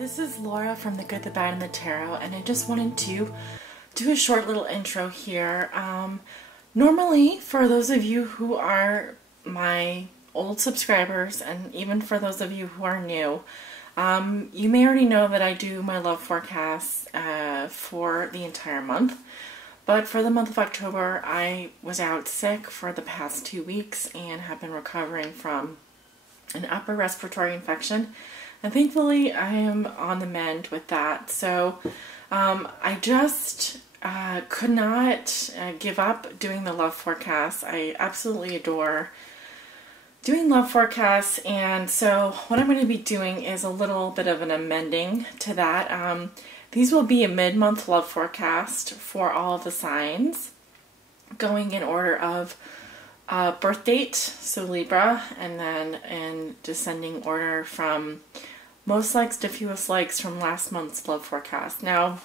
This is Laura from The Good, the Bad, and the Tarot, and I just wanted to do a short little intro here. Normally, for those of you who are my old subscribers, and even for those of you who are new, you may already know that I do my love forecasts for the entire month. But for the month of October, I was out sick for the past 2 weeks and have been recovering from an upper respiratory infection. And thankfully, I am on the mend with that. So I just could not give up doing the love forecasts. I absolutely adore doing love forecasts. And so what I'm going to be doing is a little bit of an amending to that. These will be a mid-month love forecast for all of the signs, going in order of birth date, so Libra, and then in descending order from most likes to fewest likes from last month's love forecast. Now,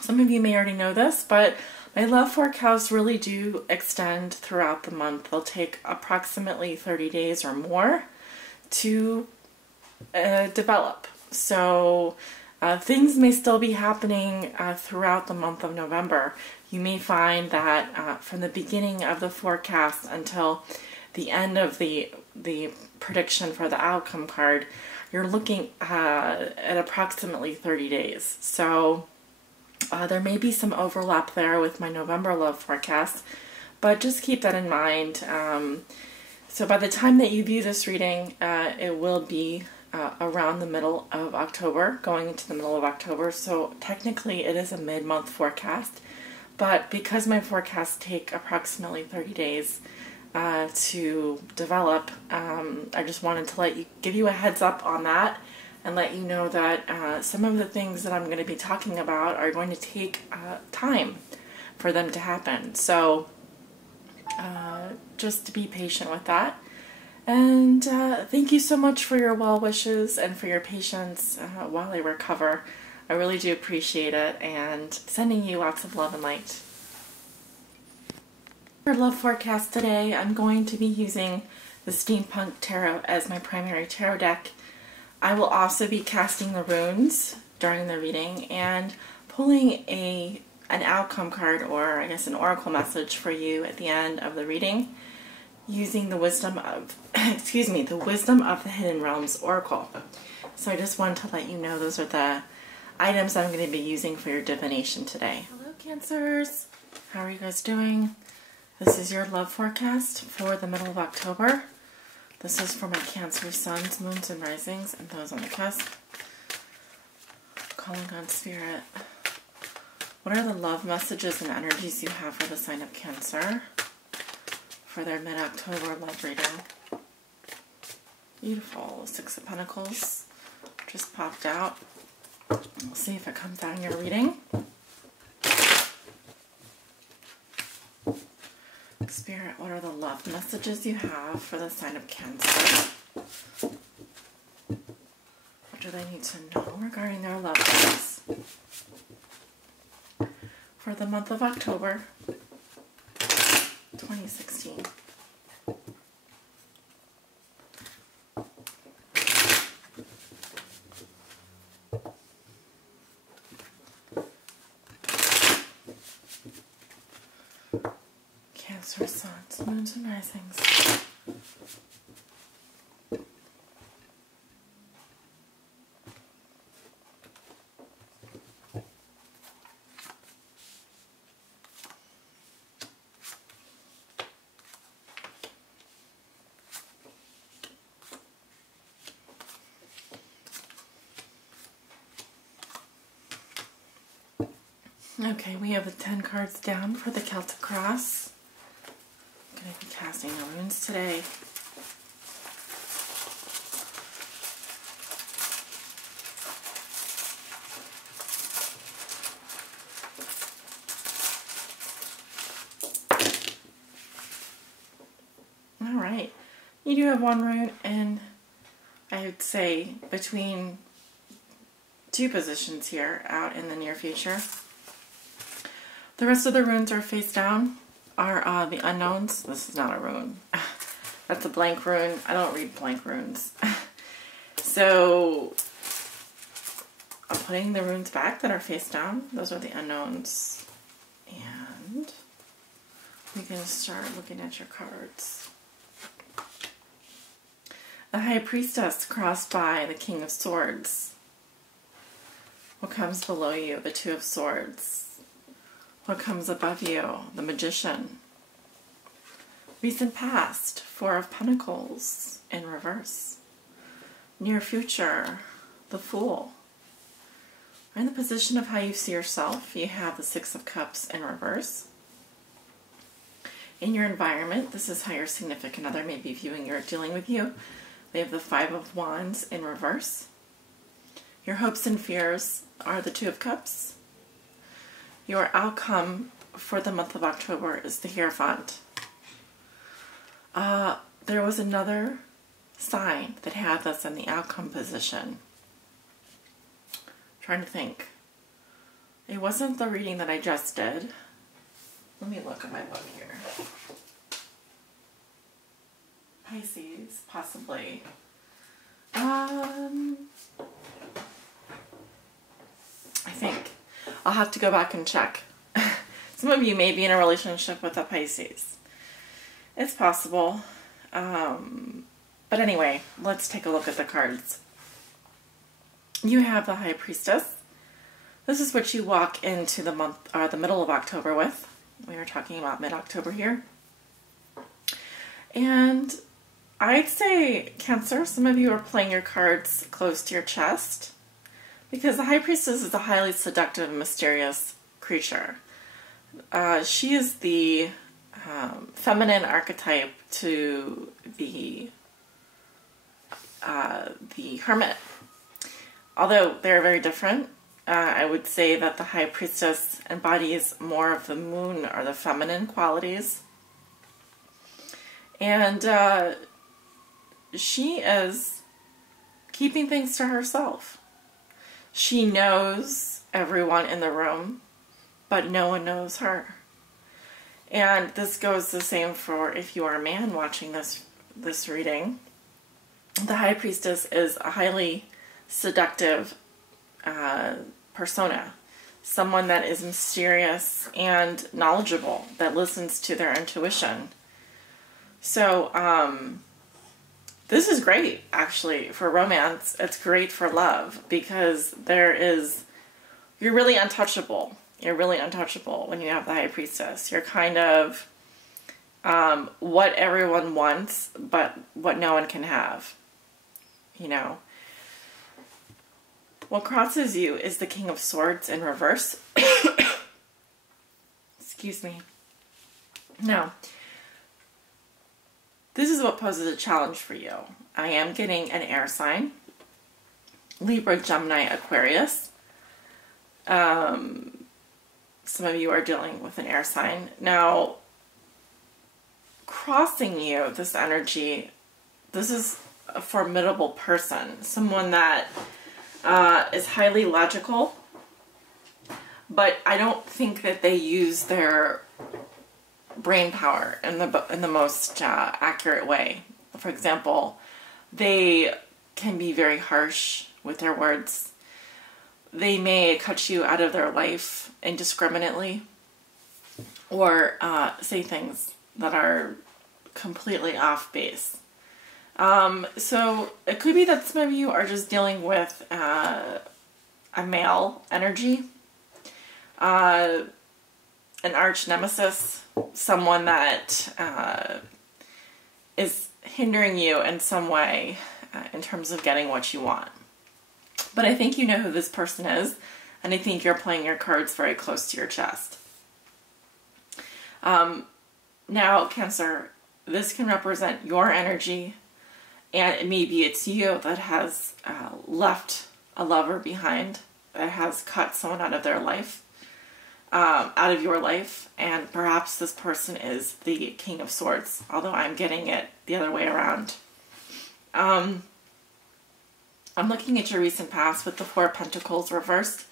some of you may already know this, but my love forecasts really do extend throughout the month. They'll take approximately 30 days or more to develop. So things may still be happening throughout the month of November. You may find that from the beginning of the forecast until the end of the prediction for the outcome card, you're looking at approximately 30 days. So there may be some overlap there with my November love forecast, but just keep that in mind. So by the time that you view this reading, it will be around the middle of October, going into the middle of October. So technically it is a mid-month forecast, but because my forecasts take approximately 30 days to develop, I just wanted to give you a heads up on that and let you know that some of the things that I'm going to be talking about are going to take time for them to happen. So just to be patient with that. And thank you so much for your well wishes and for your patience while I recover. I really do appreciate it, and sending you lots of love and light. For love forecast today, I'm going to be using the Steampunk Tarot as my primary tarot deck. I will also be casting the runes during the reading and pulling an outcome card, or I guess an oracle message for you at the end of the reading, using the wisdom of, the Wisdom of the Hidden Realms Oracle. So I just wanted to let you know those are the items I'm going to be using for your divination today. Hello, Cancers. How are you guys doing? This is your love forecast for the middle of October. This is for my Cancer suns, moons, and risings, and those on the cusp. Calling on Spirit. What are the love messages and energies you have for the sign of Cancer for their mid-October love reading? Beautiful. Six of Pentacles just popped out. We'll see if it comes out in your reading. Spirit, what are the love messages you have for the sign of Cancer? What do they need to know regarding their love lives for the month of October 2016? Cancer suns, moons, and risings. Okay, we have the 10 cards down for the Celtic Cross. I'm going to be casting the runes today. Alright, you do have one rune in, I would say, between two positions here out in the near future. The rest of the runes are face down, are the unknowns. This is not a rune. That's a blank rune. I don't read blank runes. So putting the runes back that are face down. Those are the unknowns. And we can start looking at your cards. The High Priestess crossed by the King of Swords. What comes below you? The Two of Swords. What comes above you? The Magician. Recent past, Four of Pentacles in reverse. Near future, the Fool. In the position of how you see yourself, you have the Six of Cups in reverse. In your environment, this is how your significant other may be viewing you or dealing with you. They have the Five of Wands in reverse. Your hopes and fears are the Two of Cups. Your outcome for the month of October is the Hierophant. There was another sign that had this in the outcome position. I'm trying to think. It wasn't the reading that I just did. Let me look at my book here. Pisces, possibly. I think I'll have to go back and check. Some of you may be in a relationship with a Pisces. It's possible. But anyway, let's take a look at the cards. You have the High Priestess. This is what you walk into the month, or the middle of October with. We are talking about mid-October here. And I'd say, Cancer, some of you are playing your cards close to your chest, because the High Priestess is a highly seductive and mysterious creature. She is the feminine archetype to the Hermit. Although they're very different, I would say that the High Priestess embodies more of the moon or the feminine qualities. And she is keeping things to herself. She knows everyone in the room, but no one knows her. And this goes the same for if you are a man watching this reading. The High Priestess is a highly seductive persona. Someone that is mysterious and knowledgeable, that listens to their intuition. So, this is great, actually, for romance. It's great for love, because you're really untouchable. You're really untouchable when you have the High Priestess. You're kind of what everyone wants, but what no one can have. You know. What crosses you is the King of Swords in reverse. Excuse me. Now, this is what poses a challenge for you. I am getting an air sign. Libra, Gemini, Aquarius. Some of you are dealing with an air sign. Now, crossing you, this energy, this is a formidable person. Someone that is highly logical, but I don't think that they use their brain power in the most accurate way. For example, they can be very harsh with their words. They may cut you out of their life indiscriminately, or say things that are completely off base. So it could be that some of you are just dealing with a male energy, an arch nemesis, someone that is hindering you in some way in terms of getting what you want. But I think you know who this person is, and I think you're playing your cards very close to your chest. Now, Cancer, this can represent your energy, and maybe it's you that has left a lover behind, that has cut someone out of their life, out of your life, and perhaps this person is the King of Swords, although I'm getting it the other way around. I'm looking at your recent past with the Four of Pentacles reversed.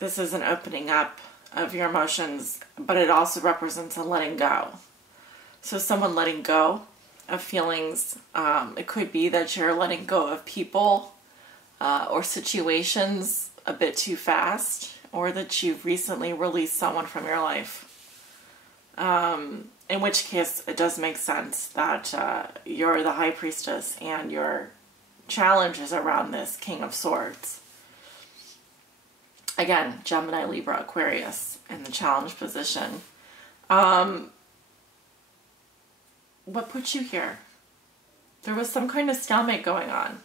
This is an opening up of your emotions, but it also represents a letting go. So someone letting go of feelings. It could be that you're letting go of people or situations a bit too fast, or that you've recently released someone from your life. In which case, it does make sense that you're the High Priestess and your challenge is around this King of Swords. Again, Gemini, Libra, Aquarius in the challenge position. What put you here? There was some kind of stalemate going on.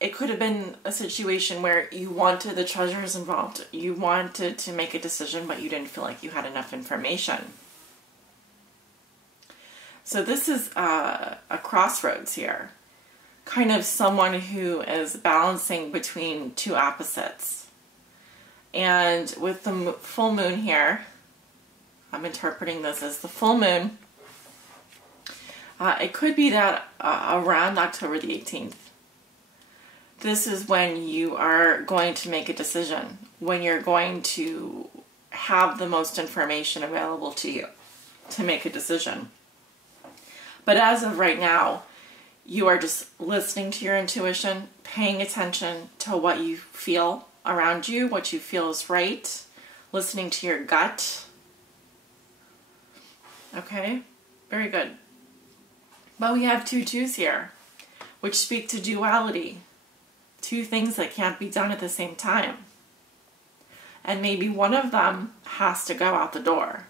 It could have been a situation where you wanted the treasures involved. You wanted to make a decision, but you didn't feel like you had enough information. So this is a crossroads here. Kind of someone who is balancing between two opposites. And with the full moon here, I'm interpreting this as the full moon. It could be that around October the 18th. This is when you are going to make a decision, when you're going to have the most information available to you to make a decision. But as of right now, you are just listening to your intuition, paying attention to what you feel around you, what you feel is right, listening to your gut. Okay, very good. But we have two twos here, which speak to duality. Two things that can't be done at the same time. And maybe one of them has to go out the door.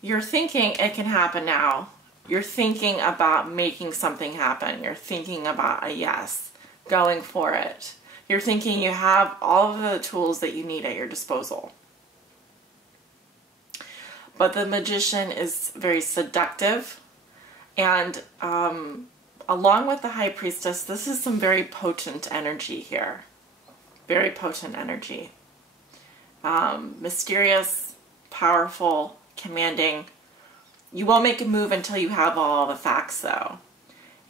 You're thinking it can happen now. You're thinking about making something happen. You're thinking about a yes, going for it. You're thinking you have all of the tools that you need at your disposal. But the Magician is very seductive. And along with the High Priestess, this is some very potent energy here. Very potent energy. Mysterious, powerful, commanding. You won't make a move until you have all the facts, though.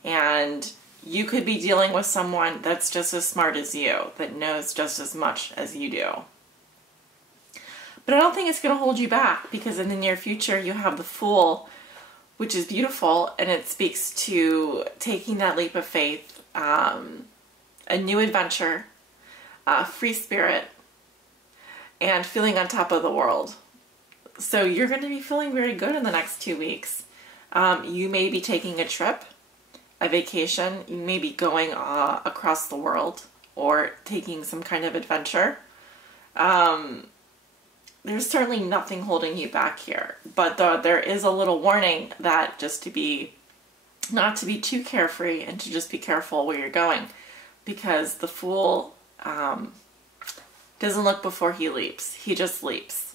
And you could be dealing with someone that's just as smart as you, that knows just as much as you do. But I don't think it's going to hold you back, because in the near future you have the Fool, which is beautiful, and it speaks to taking that leap of faith, a new adventure, a free spirit, and feeling on top of the world. So you're going to be feeling very good in the next 2 weeks. You may be taking a trip, a vacation. You may be going across the world or taking some kind of adventure. There's certainly nothing holding you back here, but there is a little warning that not to be too carefree and to just be careful where you're going, because the Fool doesn't look before he leaps. He just leaps.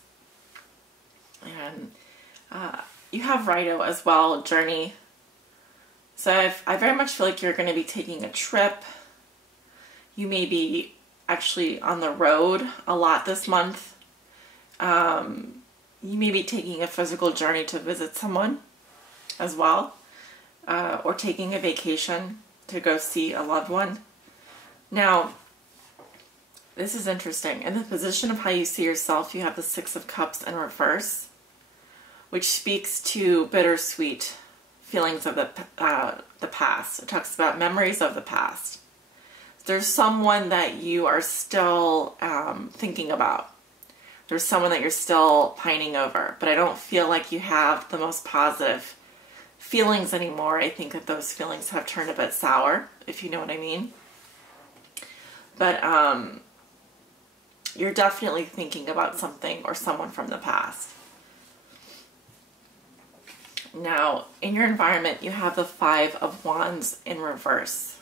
And you have Righto as well, Journey. So I very much feel like you're going to be taking a trip. You may be actually on the road a lot this month. You may be taking a physical journey to visit someone as well, or taking a vacation to go see a loved one. Now, this is interesting. In the position of how you see yourself, you have the Six of Cups in reverse, which speaks to bittersweet feelings of the past. It talks about memories of the past. There's someone that you are still thinking about. There's someone that you're still pining over, but I don't feel like you have the most positive feelings anymore. I think that those feelings have turned a bit sour, if you know what I mean. But you're definitely thinking about something or someone from the past. Now, in your environment, you have the Five of Wands in reverse.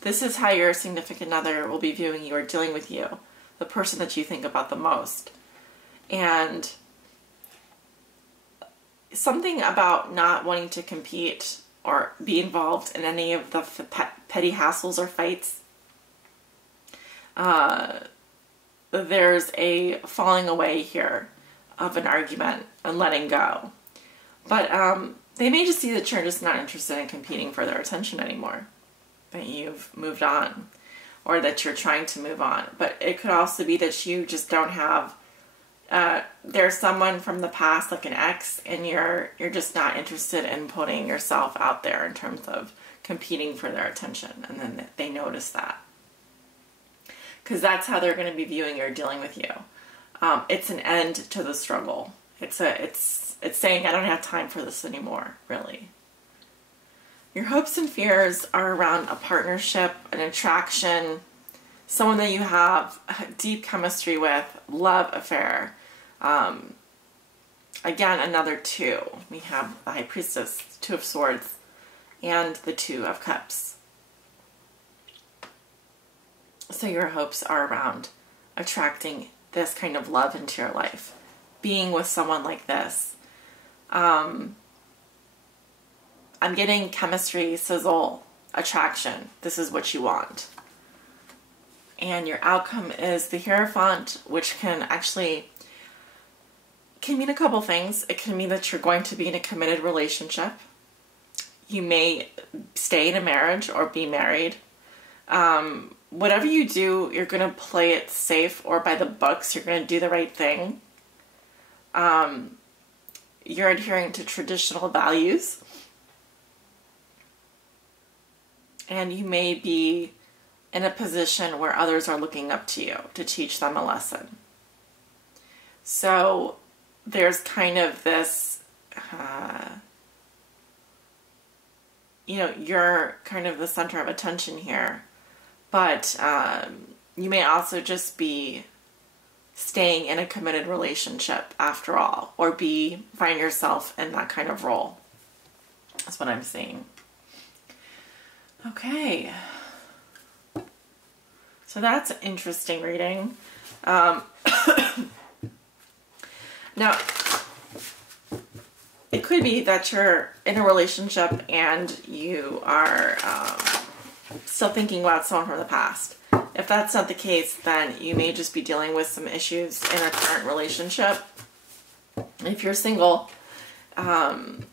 This is how your significant other will be viewing you or dealing with you, the person that you think about the most. And something about not wanting to compete or be involved in any of the petty hassles or fights. There's a falling away here of an argument and letting go. But they may just see that you're just not interested in competing for their attention anymore, that you've moved on, or that you're trying to move on. But it could also be that you just don't have, there's someone from the past, like an ex, and you're just not interested in putting yourself out there in terms of competing for their attention, and then they notice that. Because that's how they're going to be viewing or dealing with you. It's an end to the struggle. It's saying, I don't have time for this anymore, really. Your hopes and fears are around a partnership, an attraction, someone that you have deep chemistry with, love affair. Again, another 2. We have the High Priestess, 2 of Swords, and the 2 of Cups. So your hopes are around attracting this kind of love into your life, being with someone like this. I'm getting chemistry, sizzle, attraction. This is what you want. And your outcome is the Hierophant, which can mean a couple things. It can mean that you're going to be in a committed relationship. You may stay in a marriage or be married. Whatever you do, you're going to play it safe or by the books. You're going to do the right thing. You're adhering to traditional values. And you may be in a position where others are looking up to you to teach them a lesson. So there's kind of this, you're kind of the center of attention here. But you may also just be staying in a committed relationship after all, or find yourself in that kind of role. That's what I'm seeing. Okay. So that's an interesting reading. Now, it could be that you're in a relationship and you are still thinking about someone from the past. If that's not the case, then you may just be dealing with some issues in a current relationship. If you're single, the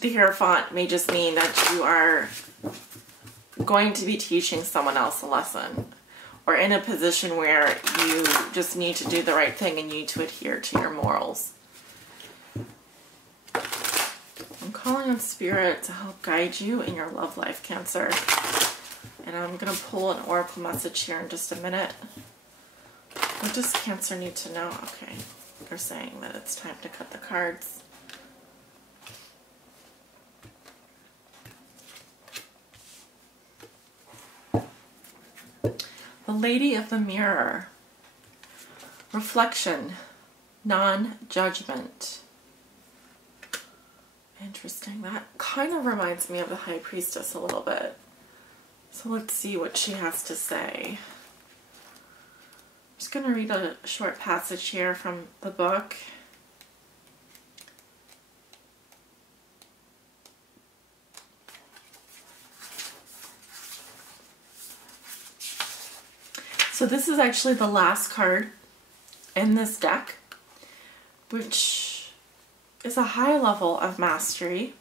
Hierophant may just mean that you are going to be teaching someone else a lesson, or in a position where you just need to do the right thing and you need to adhere to your morals. I'm calling on Spirit to help guide you in your love life, Cancer. And I'm going to pull an oracle message here in just a minute. What does Cancer need to know? Okay, they're saying that it's time to cut the cards. The Lady of the Mirror. Reflection. Non-judgment. Interesting. That kind of reminds me of the High Priestess a little bit. So let's see what she has to say. I'm just going to read a short passage here from the book. So this is actually the last card in this deck, which is a high level of mastery.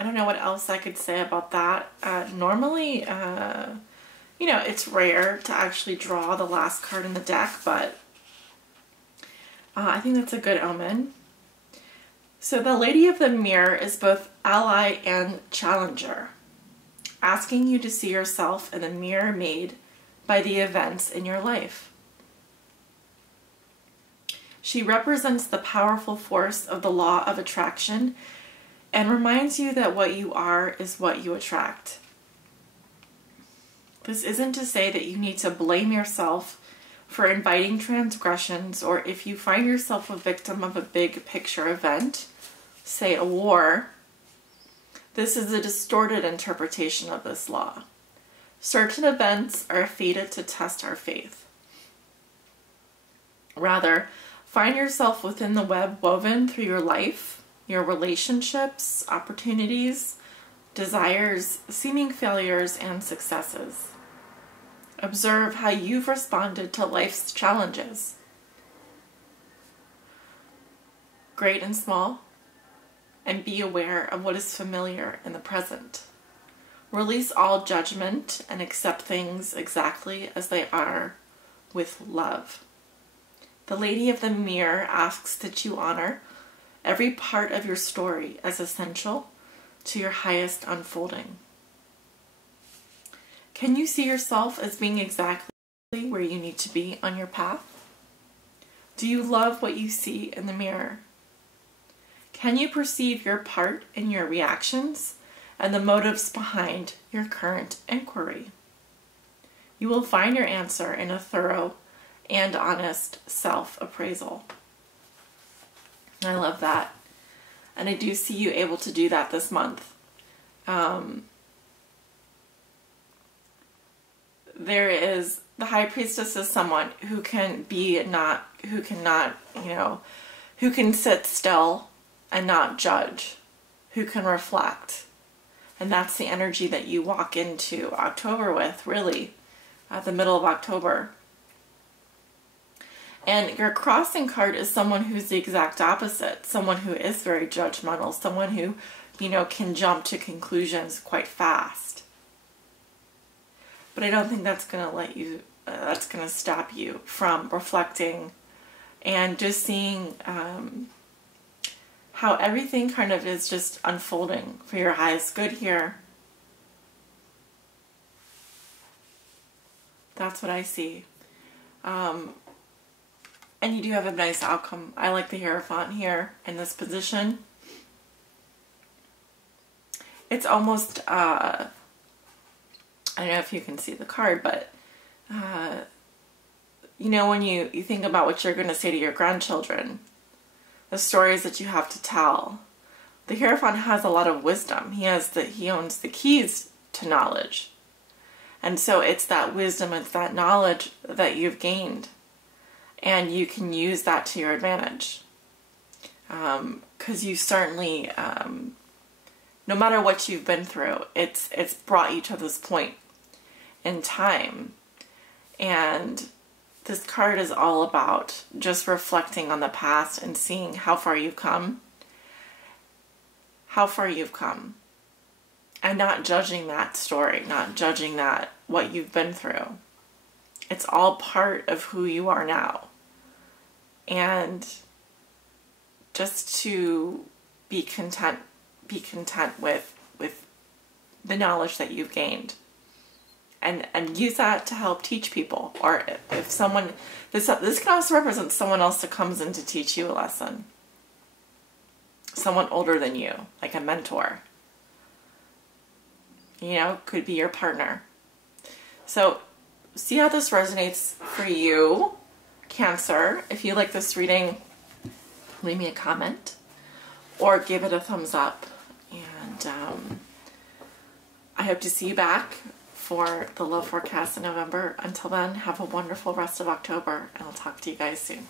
I don't know what else I could say about that. Normally, it's rare to actually draw the last card in the deck, but I think that's a good omen. So the Lady of the Mirror is both ally and challenger, asking you to see yourself in the mirror made by the events in your life. She represents the powerful force of the law of attraction and reminds you that what you are is what you attract. This isn't to say that you need to blame yourself for inviting transgressions, or if you find yourself a victim of a big picture event, say a war. This is a distorted interpretation of this law. Certain events are fated to test our faith. Rather, find yourself within the web woven through your life, your relationships, opportunities, desires, seeming failures, and successes. Observe how you've responded to life's challenges, great and small, and be aware of what is familiar in the present. Release all judgment and accept things exactly as they are with love. The Lady of the Mirror asks that you honor every part of your story as essential to your highest unfolding. Can you see yourself as being exactly where you need to be on your path? Do you love what you see in the mirror? Can you perceive your part in your reactions and the motives behind your current inquiry? You will find your answer in a thorough and honest self-appraisal. I love that. And I do see you able to do that this month. There is, the High Priestess is someone who can who can sit still and not judge, who can reflect. And that's the energy that you walk into October with, really, at the middle of October. And your crossing card is someone who's the exact opposite, someone who is very judgmental, someone who, can jump to conclusions quite fast. But I don't think that's going to that's going to stop you from reflecting and just seeing how everything kind of is just unfolding for your highest good here. That's what I see. And you do have a nice outcome. I like the Hierophant here in this position. It's almost, I don't know if you can see the card, but, when you think about what you're going to say to your grandchildren, the stories that you have to tell, the Hierophant has a lot of wisdom. He owns the keys to knowledge. And so it's that wisdom, it's that knowledge that you've gained. And you can use that to your advantage. Because you certainly, no matter what you've been through, it's brought you to this point in time. And this card is all about just reflecting on the past and seeing how far you've come. How far you've come. And not judging that story, not judging that, what you've been through. It's all part of who you are now. And just to be content with the knowledge that you've gained. And use that to help teach people. Or if someone, this can also represent someone else that comes in to teach you a lesson. Someone older than you, like a mentor. Could be your partner. So see how this resonates for you, Cancer. If you like this reading, leave me a comment or give it a thumbs up. And I hope to see you back for the love forecast in November. Until then, have a wonderful rest of October, and I'll talk to you guys soon.